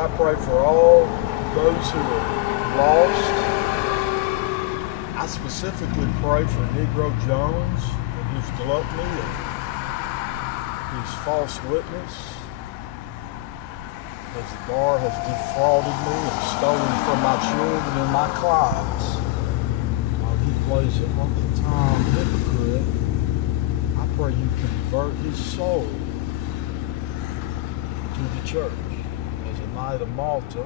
I pray for all those who are lost. I specifically pray for Negro Jones and his gluttony and his false witness, as the bar has defrauded me and stolen from my children and my clients. While he plays an Uncle Tom hypocrite, I pray you convert his soul to the church. As a Knight of Malta,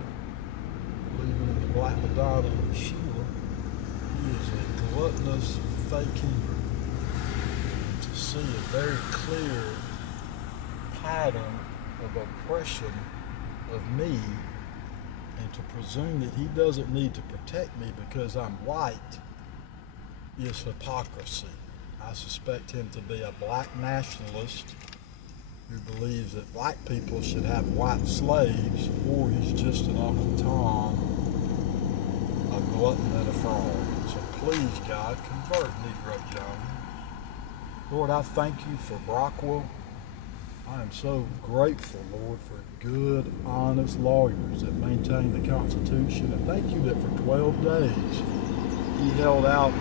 believing in the Black Madonna and Sheila, he is a gluttonous fake Hebrew. To see a very clear pattern of oppression of me, and to presume that he doesn't need to protect me because I'm white is hypocrisy. I suspect him to be a black nationalist who believes that black people should have white slaves, or he's just an Uncle Tom, a glutton and a fraud. So please, God, convert Negro Jones. Lord, I thank you for Brockwell. I am so grateful, Lord, for good, honest lawyers that maintain the Constitution. And thank you that for 12 days he held out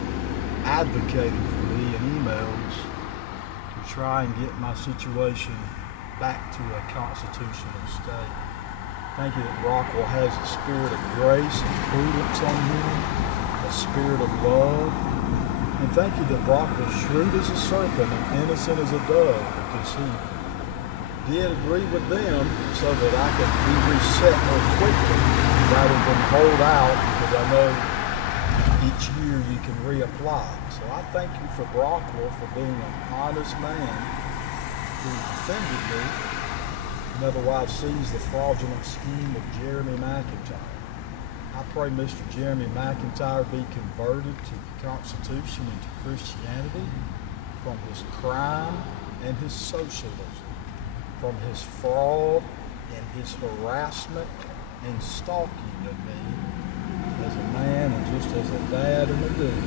advocating for me in emails to try and get my situation back to a constitutional state. Thank you that Brockwell has a spirit of grace and prudence on him, a spirit of love. And thank you that Brockwell is shrewd as a serpent and innocent as a dove, because he did agree with them so that I could be reset more quickly rather than hold out, because I know each year you can reapply. So I thank you for Brockwell for being an honest man who defended me and otherwise sees the fraudulent scheme of Jeremy McIntyre. I pray Mr. Jeremy McIntyre be converted to the Constitution and to Christianity from his crime and his socialism, from his fraud and his harassment and stalking of me as a man and just as a dad and a dude.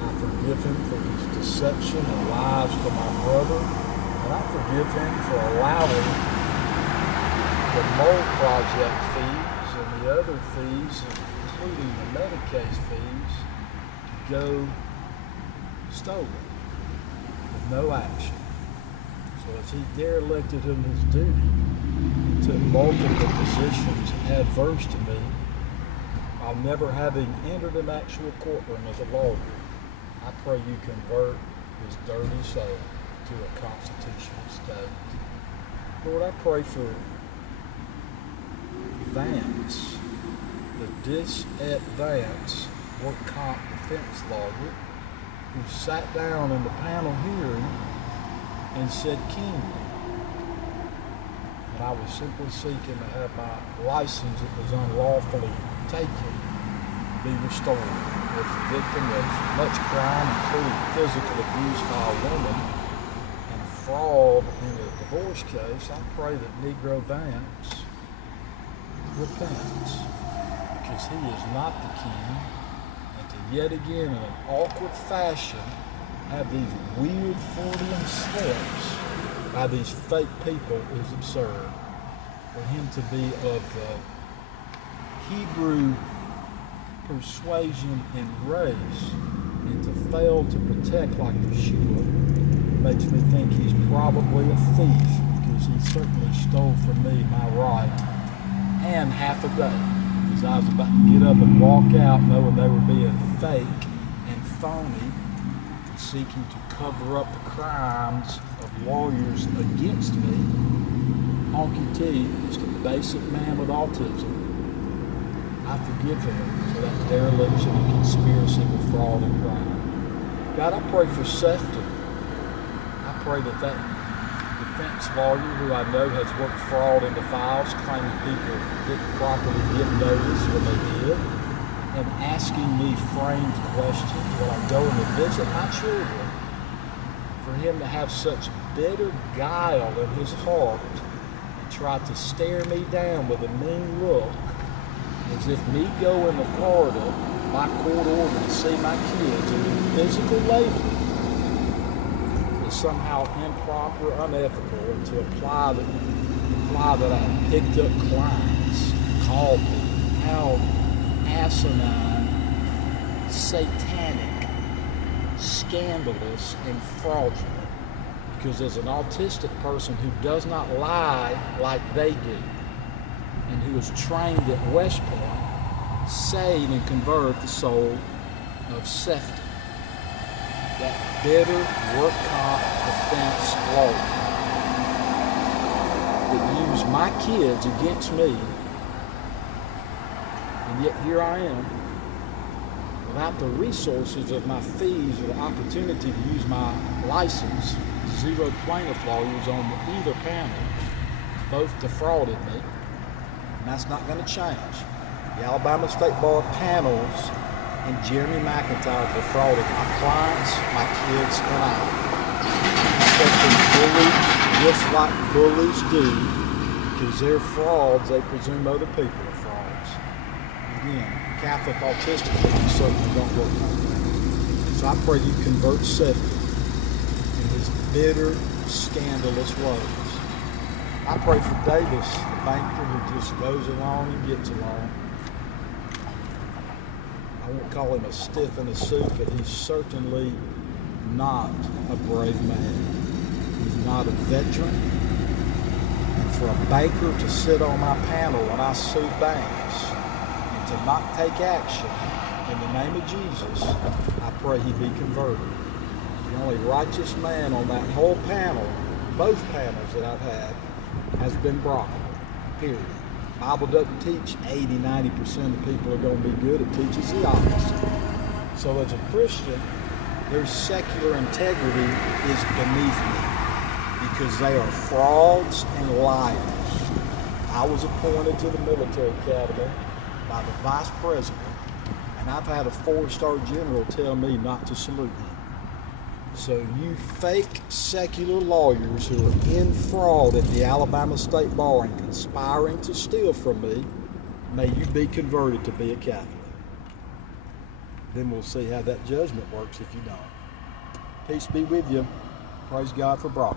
I forgive him for his deception and lies to my brother, and I forgive him for allowing the Mole Project fees and the other fees, including the Medicaid fees, to go stolen with no action. So as he derelicted in his duty, he took multiple positions adverse to me while never having entered an actual courtroom as a lawyer. I pray you convert his dirty soul to a constitutional state. Lord, I pray for Vance, the Dis et Vance work comp defense lawyer, who sat down in the panel hearing and said King. And I was simply seeking to have my license that was unlawfully taken be restored. As the victim of much crime, including physical abuse by a woman and fraud in a divorce case, I pray that Negro Vance repents, because he is not the king, and to yet again in an awkward fashion have these weird Freudian slips by these fake people is absurd. For him to be of the Hebrew persuasion and race and to fail to protect like Yeshua makes me think he's probably a thief, because he certainly stole from me my right and half a day, because I was about to get up and walk out knowing they were being fake and phony and seeking to cover up the crimes of lawyers against me. Honky T, just a basic man with autism. I forgive him for that dereliction and conspiracy with fraud and crime. God, I pray for Sefton. I pray that that defense lawyer, who I know has worked fraud into files, claiming people didn't properly give notice when they did, and asking me framed questions while I'm going to visit my children, for him to have such bitter guile in his heart and try to stare me down with a mean look, as if me going to Florida, my court order to see my kids and do physical labor is somehow improper, unethical, and to imply that I picked up clients, called people, how asinine, satanic, scandalous, and fraudulent. Because as an autistic person who does not lie like they do, and who is trained at West Point, save and convert the soul of Sefton, that bitter work comp defense lawyer that used my kids against me, and yet here I am, without the resources of my fees or the opportunity to use my license. 0 plaintiff lawyers on either panel both defrauded me, and that's not going to change. The Alabama State Bar panels and Jeremy McIntyre defrauded my clients, my kids, and I. Bullied just like bullies do, because they're frauds, they presume other people are frauds. Again, Catholic autistic people certainly don't work like that. So I pray you convert Sefton in his bitter, scandalous ways. I pray for Davis, the banker who just goes along and gets along. I won't call him a stiff in a suit, but he's certainly not a brave man. He's not a veteran. And for a banker to sit on my panel when I sue banks and to not take action in the name of Jesus, I pray he be converted. The only righteous man on that whole panel, both panels that I've had, has been Brock, period. The Bible doesn't teach 80-90% of people are going to be good. It teaches the opposite. So as a Christian, their secular integrity is beneath me because they are frauds and liars. I was appointed to the military academy by the vice president, and I've had a 4-star general tell me not to salute him. So you fake secular lawyers who are in fraud at the Alabama State Bar and conspiring to steal from me, may you be converted to be a Catholic. Then we'll see how that judgment works if you don't. Peace be with you. Praise God for Brock.